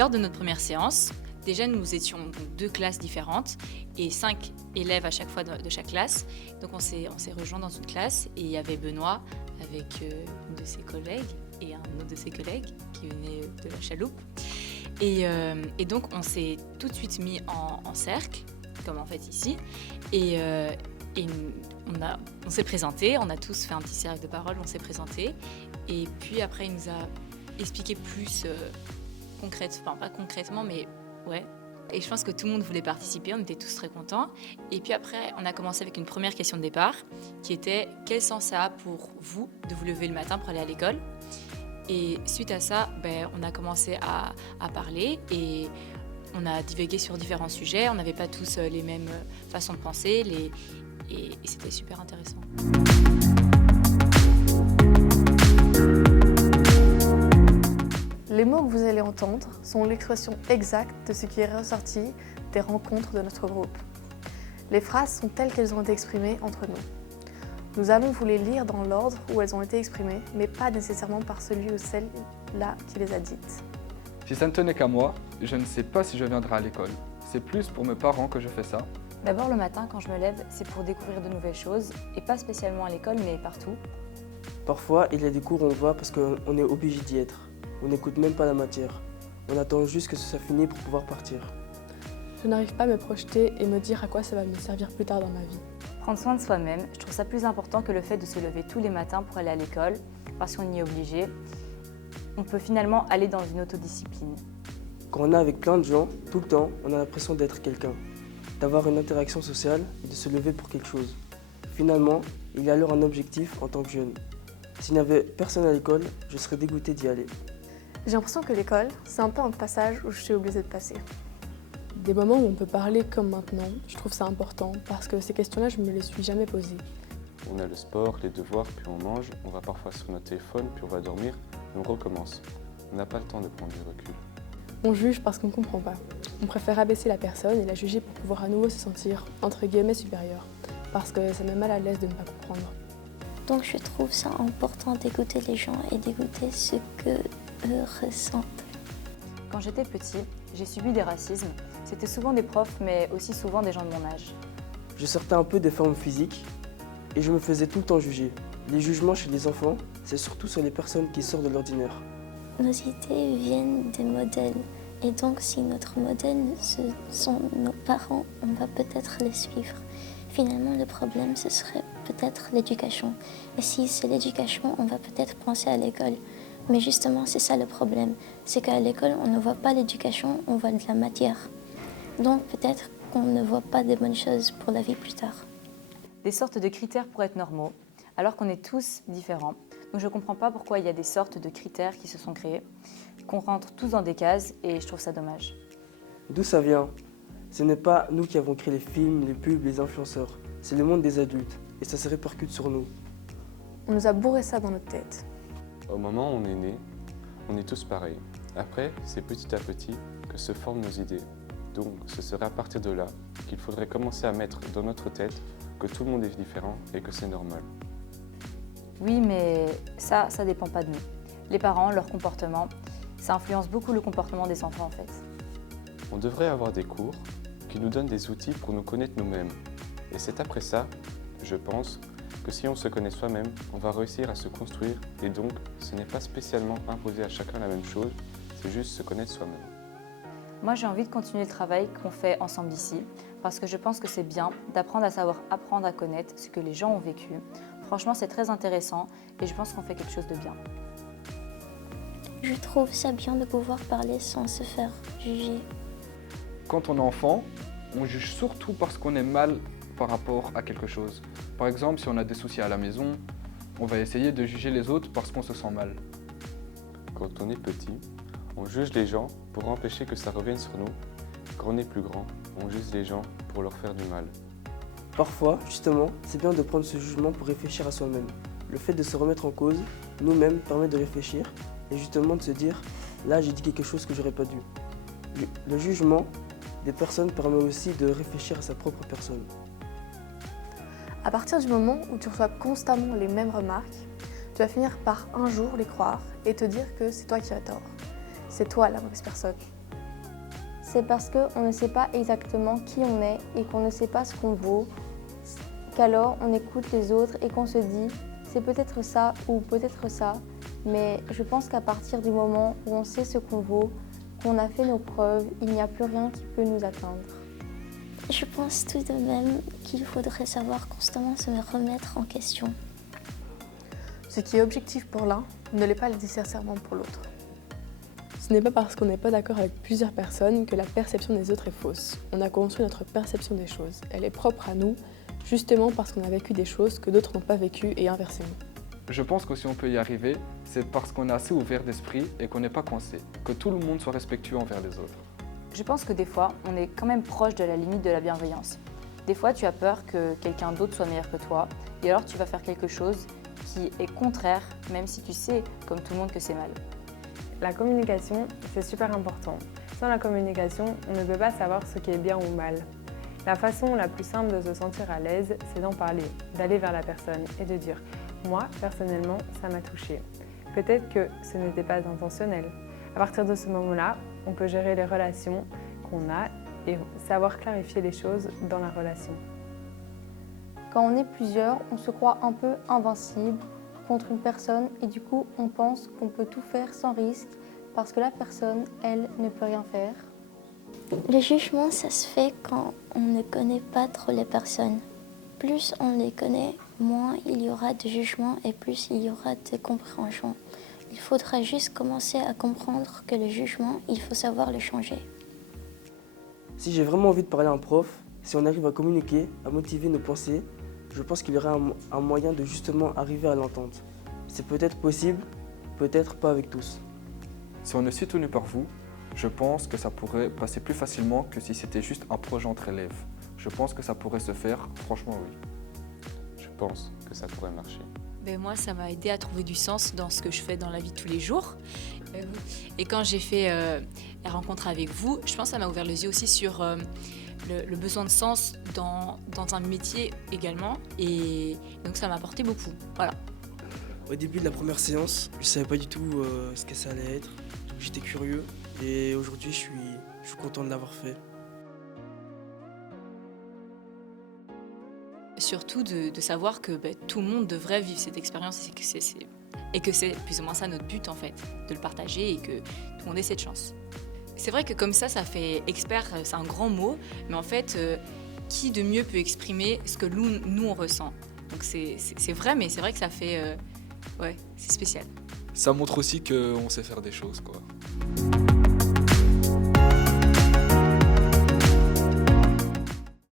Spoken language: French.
lors de notre première séance, déjà nous étions donc 2 classes différentes et 5 élèves à chaque fois de chaque classe. Donc on s'est rejoints dans une classe et il y avait Benoît avec une de ses collègues et un autre de ses collègues qui venait de la chaloupe. Et donc on s'est tout de suite mis en cercle, comme en fait ici, et on s'est présenté, on a tous fait un petit cercle de parole, on s'est présenté, et puis après il nous a expliqué plus enfin pas concrètement, mais ouais. Et je pense que tout le monde voulait participer, on était tous très contents. Et puis après, on a commencé avec une première question de départ, qui était « Quel sens ça a pour vous de vous lever le matin pour aller à l'école ?» Et suite à ça, on a commencé à parler et on a divagué sur différents sujets. On n'avait pas tous les mêmes façons de penser et c'était super intéressant. Les mots que vous allez entendre sont l'expression exacte de ce qui est ressorti des rencontres de notre groupe. Les phrases sont telles qu'elles ont été exprimées entre nous. Nous allons vous les lire dans l'ordre où elles ont été exprimées, mais pas nécessairement par celui ou celle-là qui les a dites. Si ça ne tenait qu'à moi, je ne sais pas si je viendrai à l'école. C'est plus pour mes parents que je fais ça. D'abord, le matin, quand je me lève, c'est pour découvrir de nouvelles choses, et pas spécialement à l'école, mais partout. Parfois, il y a des cours où on va parce qu'on est obligé d'y être. On n'écoute même pas la matière. On attend juste que ça finisse pour pouvoir partir. Je n'arrive pas à me projeter et me dire à quoi ça va me servir plus tard dans ma vie. Prendre soin de soi-même, je trouve ça plus important que le fait de se lever tous les matins pour aller à l'école, parce qu'on y est obligé. On peut finalement aller dans une autodiscipline. Quand on est avec plein de gens, tout le temps, on a l'impression d'être quelqu'un, d'avoir une interaction sociale et de se lever pour quelque chose. Finalement, il y a alors un objectif en tant que jeune. S'il n'y avait personne à l'école, je serais dégoûté d'y aller. J'ai l'impression que l'école, c'est un peu un passage où je suis obligée de passer. Des moments où on peut parler comme maintenant, je trouve ça important parce que ces questions-là, je ne me les suis jamais posées. On a le sport, les devoirs, puis on mange, on va parfois sur notre téléphone, puis on va dormir, et on recommence. On n'a pas le temps de prendre du recul. On juge parce qu'on ne comprend pas. On préfère abaisser la personne et la juger pour pouvoir à nouveau se sentir, entre guillemets, supérieur. Parce que ça met mal à l'aise de ne pas comprendre. Donc je trouve ça important d'écouter les gens et d'écouter ce qu'eux ressentent. Quand j'étais petit, j'ai subi des racismes. C'était souvent des profs, mais aussi souvent des gens de mon âge. Je sortais un peu des formes physiques et je me faisais tout le temps juger. Les jugements chez les enfants, c'est surtout sur les personnes qui sortent de l'ordinaire. Nos idées viennent des modèles. Et donc si notre modèle, ce sont nos parents, on va peut-être les suivre. Finalement, le problème, ce serait peut-être l'éducation. Et si c'est l'éducation, on va peut-être penser à l'école. Mais justement, c'est ça le problème. C'est qu'à l'école, on ne voit pas l'éducation, on voit de la matière. Donc peut-être qu'on ne voit pas des bonnes choses pour la vie plus tard. Des sortes de critères pour être normaux, alors qu'on est tous différents. Donc je ne comprends pas pourquoi il y a des sortes de critères qui se sont créés, qu'on rentre tous dans des cases, et je trouve ça dommage. D'où ça vient? Ce n'est pas nous qui avons créé les films, les pubs, les influenceurs. C'est le monde des adultes, et ça se répercute sur nous. On nous a bourré ça dans notre tête. Au moment où on est né, on est tous pareils. Après, c'est petit à petit que se forment nos idées. Donc, ce serait à partir de là qu'il faudrait commencer à mettre dans notre tête que tout le monde est différent et que c'est normal. Oui, mais ça dépend pas de nous. Les parents, leur comportement, ça influence beaucoup le comportement des enfants en fait. On devrait avoir des cours qui nous donnent des outils pour nous connaître nous-mêmes. Et c'est après ça, je pense, que si on se connaît soi-même, on va réussir à se construire et donc ce n'est pas spécialement imposer à chacun la même chose, c'est juste se connaître soi-même. Moi j'ai envie de continuer le travail qu'on fait ensemble ici parce que je pense que c'est bien d'apprendre à savoir apprendre à connaître ce que les gens ont vécu. Franchement c'est très intéressant et je pense qu'on fait quelque chose de bien. Je trouve ça bien de pouvoir parler sans se faire juger. Quand on est enfant, on juge surtout parce qu'on est mal par rapport à quelque chose. Par exemple, si on a des soucis à la maison, on va essayer de juger les autres parce qu'on se sent mal. Quand on est petit, on juge les gens pour empêcher que ça revienne sur nous. Quand on est plus grand, on juge les gens pour leur faire du mal. Parfois, justement, c'est bien de prendre ce jugement pour réfléchir à soi-même. Le fait de se remettre en cause, nous-mêmes, permet de réfléchir et justement de se dire « là, j'ai dit quelque chose que j'aurais pas dû ». Le jugement des personnes permet aussi de réfléchir à sa propre personne. À partir du moment où tu reçois constamment les mêmes remarques, tu vas finir par un jour les croire et te dire que c'est toi qui as tort. C'est toi la mauvaise personne. c'est parce qu'on ne sait pas exactement qui on est et qu'on ne sait pas ce qu'on vaut, qu'alors on écoute les autres et qu'on se dit c'est peut-être ça ou peut-être ça, mais je pense qu'à partir du moment où on sait ce qu'on vaut, qu'on a fait nos preuves, il n'y a plus rien qui peut nous atteindre. Je pense tout de même qu'il faudrait savoir constamment se remettre en question. Ce qui est objectif pour l'un ne l'est pas nécessairement pour l'autre. Ce n'est pas parce qu'on n'est pas d'accord avec plusieurs personnes que la perception des autres est fausse. On a construit notre perception des choses. Elle est propre à nous, justement parce qu'on a vécu des choses que d'autres n'ont pas vécues et inversement. Je pense que si on peut y arriver, c'est parce qu'on est assez ouvert d'esprit et qu'on n'est pas coincé, que tout le monde soit respectueux envers les autres. Je pense que des fois, on est quand même proche de la limite de la bienveillance. Des fois, tu as peur que quelqu'un d'autre soit meilleur que toi, et alors tu vas faire quelque chose qui est contraire, même si tu sais, comme tout le monde, que c'est mal. La communication, c'est super important. Sans la communication, on ne peut pas savoir ce qui est bien ou mal. La façon la plus simple de se sentir à l'aise, c'est d'en parler, d'aller vers la personne et de dire « moi, personnellement, ça m'a touché ». Peut-être que ce n'était pas intentionnel. À partir de ce moment-là, on peut gérer les relations qu'on a et savoir clarifier les choses dans la relation. Quand on est plusieurs, on se croit un peu invincible contre une personne et du coup on pense qu'on peut tout faire sans risque parce que la personne, elle, ne peut rien faire. Le jugement, ça se fait quand on ne connaît pas trop les personnes. Plus on les connaît, moins il y aura de jugement et plus il y aura de compréhension. Il faudra juste commencer à comprendre que le jugement, il faut savoir le changer. Si j'ai vraiment envie de parler à un prof, si on arrive à communiquer, à motiver nos pensées, je pense qu'il y aura un moyen de justement arriver à l'entente. C'est peut-être possible, peut-être pas avec tous. Si on est soutenu par vous, je pense que ça pourrait passer plus facilement que si c'était juste un projet entre élèves. Je pense que ça pourrait se faire, franchement oui. Je pense que ça pourrait marcher. Ben moi, ça m'a aidé à trouver du sens dans ce que je fais dans la vie de tous les jours. Et quand j'ai fait la rencontre avec vous, je pense que ça m'a ouvert les yeux aussi sur le besoin de sens dans un métier également. Et donc ça m'a apporté beaucoup. Voilà. Au début de la première séance, je ne savais pas du tout ce que ça allait être. J'étais curieux et aujourd'hui je suis content de l'avoir fait. Surtout de savoir que tout le monde devrait vivre cette expérience et que c'est plus ou moins ça notre but en fait, de le partager et que tout le monde ait cette chance. C'est vrai que comme ça fait expert, c'est un grand mot, mais en fait, qui de mieux peut exprimer ce que nous on ressent. Donc c'est vrai, mais c'est vrai que ça fait... ouais, c'est spécial. Ça montre aussi qu'on sait faire des choses, quoi.